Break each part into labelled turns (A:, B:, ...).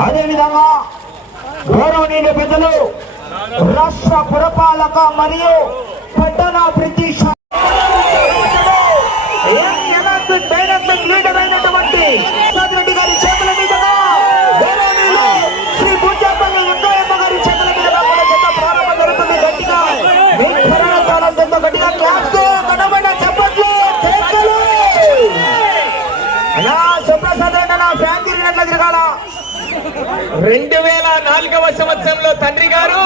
A: అదేవిధంగా గౌరవనీయులు పెద్దలు రాష్ట్ర పురపాలక మరియు పట్టణాభివృద్ధి లీడర్ అయినటువంటి రెడ్డి గారి చేతుల మీదుగా శ్రీ బుజ్జపల్లి వెంకయ్యమ్మ గారి చేతుల మీదుగా కూడా జత ప్రారంభం జరుగుతుంది గట్టిగా. మీ కరణ తాళంతో గట్టిగా. ఘనమైన కేకలు. అలా ఎట్లా తిరగాల.
B: రెండు వేల నాలుగవ సంవత్సరంలో తండ్రి గారు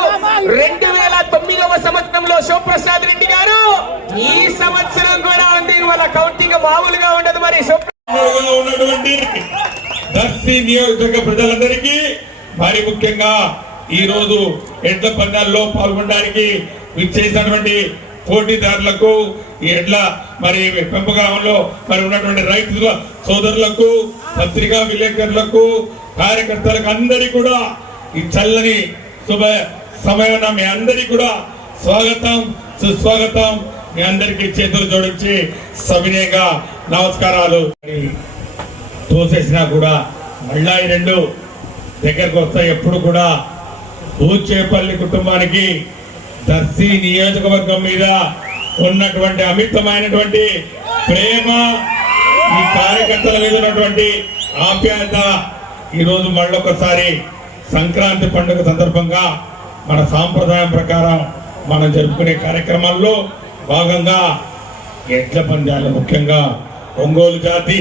B: రెండు వేల తొమ్మిదవ సంవత్సరంలో శివప్రసాద్ రెడ్డి గారు. ఈ సంవత్సరం కూడా ఉంది వాళ్ళ కౌంటింగ్ మామూలుగా ఉండదు మరి
C: ఉన్నటువంటి దర్శి నియోజకవర్గ ప్రజలందరికీ మరి ముఖ్యంగా ఈ రోజు ఎడ్ల పందాల్లో పాల్గొనడానికి విచ్చేసినటువంటి పోటీదారులకు ఈ ఎడ్ల మరి పెంపకంలో మరి ఉన్నటువంటి రైతుల సోదరులకు పత్రికా విలేకరులకు కార్యకర్తలకు అందరికీ కూడా ఈ చల్లని శుభ సమయం మీ అందరికీ కూడా స్వాగతం సుస్వాగతం. మీ అందరికీ చేతులు జోడించి సవినయంగా నమస్కారాలు. తోసేసినా కూడా మళ్ళా ఈ రెండు దగ్గరకు వస్తాయి. ఎప్పుడు కూడా బూచేపల్లి కుటుంబానికి దర్శి నియోజకవర్గం మీద ఉన్నటువంటి అమితమైనటువంటి ప్రేమ ఈ కార్యకర్తల మీద ఉన్నటువంటి ఆప్యాయత ఈరోజు మళ్ళొకసారి సంక్రాంతి పండుగ సందర్భంగా మన సాంప్రదాయం ప్రకారం మనం జరుపుకునే కార్యక్రమాల్లో భాగంగా ఎడ్ల పందాలు ముఖ్యంగా ఒంగోలు జాతి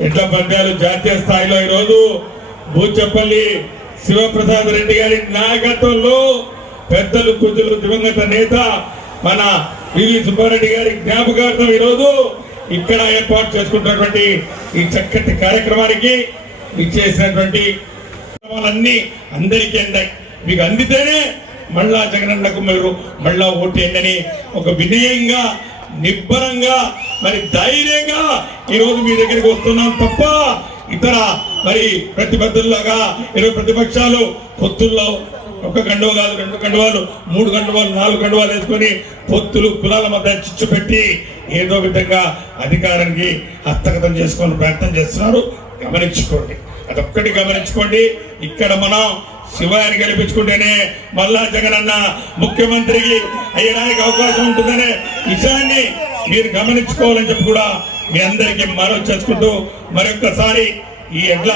C: ఎడ్ల పందాలు జాతీయ స్థాయిలో ఈరోజు బూచపల్లి శివప్రసాద్ రెడ్డి గారి నాయకత్వంలో పెద్దలు కుజులు దివంగత నేత మన వివి సుబ్బారెడ్డి గారి జ్ఞాపకార్థం ఈరోజు ఇక్కడ ఏర్పాటు చేసుకున్నటువంటి ఈ చక్కటి కార్యక్రమానికి ఇచ్చేసినటువంటి కార్యక్రమాలన్నీ అందరికీ అందాయి. మీకు అందితేనే మళ్ళా జగనన్నకు మీరు మళ్ళా ఓటేయండి ఒక వినయంగా నిబ్బరంగా మరి ధైర్యంగా ఈరోజు మీ దగ్గరికి వస్తున్నాం తప్ప ఇతర మరి ప్రతిపత్తుల్లాగా ఇరవై ప్రతిపక్షాలు పొత్తుల్లో ఒక కండువ కాదు రెండు కండువాలు మూడు కండువాలు నాలుగు కండువాలు వేసుకొని పొత్తులు కులాల మధ్య చిచ్చు పెట్టి ఏదో విధంగా అధికారానికి హస్తగతం చేసుకొని ప్రయత్నం చేస్తున్నారు. గమనించుకోండి. అదొక్కటి గమనించుకోండి. ఇక్కడ మనం శివారిని గెలిపించుకుంటేనే మళ్ళా జగనన్న ముఖ్యమంత్రికి అయ్యడానికి అవకాశం ఉంటుందనే విషయాన్ని మీరు గమనించుకోవాలని చెప్పి కూడా మీ అందరికీ మనవి చేసుకుంటూ మరొక్కసారి ఈ ఎడ్ల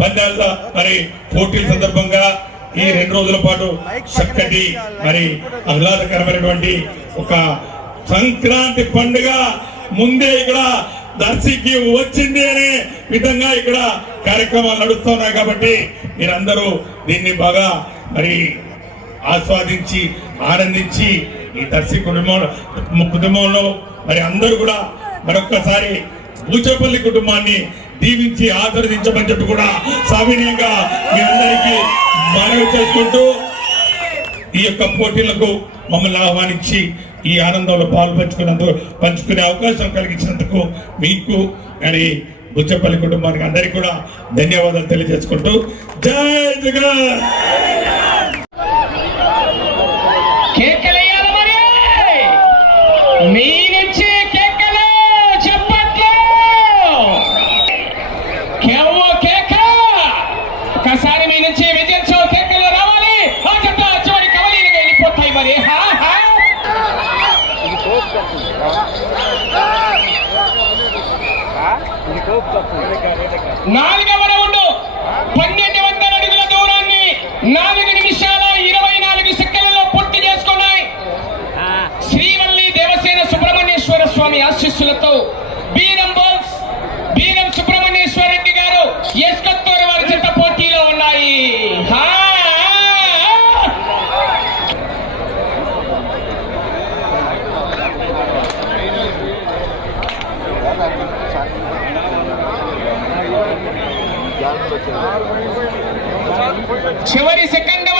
C: పందాల మరి పోటీల సందర్భంగా ఈ రెండు రోజుల పాటు చక్కటి మరి ఆహ్లాదకరమైనటువంటి ఒక సంక్రాంతి పండుగ ముందే ఇక్కడ దర్శికి వచ్చింది అనే విధంగా ఇక్కడ కార్యక్రమాలు నడుస్తున్నాయి కాబట్టి మీరందరూ దీన్ని బాగా మరి ఆస్వాదించి ఆనందించి ఈ దర్శి కుటుంబం కుటుంబంలో మరి అందరూ కూడా మరొక్కసారి బూచపల్లి కుటుంబాన్ని దీవించి ఆశీర్వదించమని చెప్పి కూడా సామీన్యంగా మీ అందరికీ మనవి చేసుకుంటూ ఈ యొక్క పోటీలకు మమ్మల్ని ఆహ్వానించి ఈ ఆనందంలో పాలు పంచుకున్నందుకు పంచుకునే అవకాశం కలిగించినందుకు మీకు అని బుచ్చపల్లి కుటుంబానికి అందరికీ కూడా ధన్యవాదాలు తెలియజేసుకుంటూ జై జగన్!
B: నాలుగవ రౌండ్ పన్నెండు వందల అడుగుల దూరాన్ని నాలుగు నిమిషాల ఇరవై నాలుగు సెకండ్లలో పూర్తి చేసుకున్నాయి. శ్రీవల్లి దేవసేన సుబ్రహ్మణ్యేశ్వర స్వామి ఆశీస్సులతో చివరి సెకండ్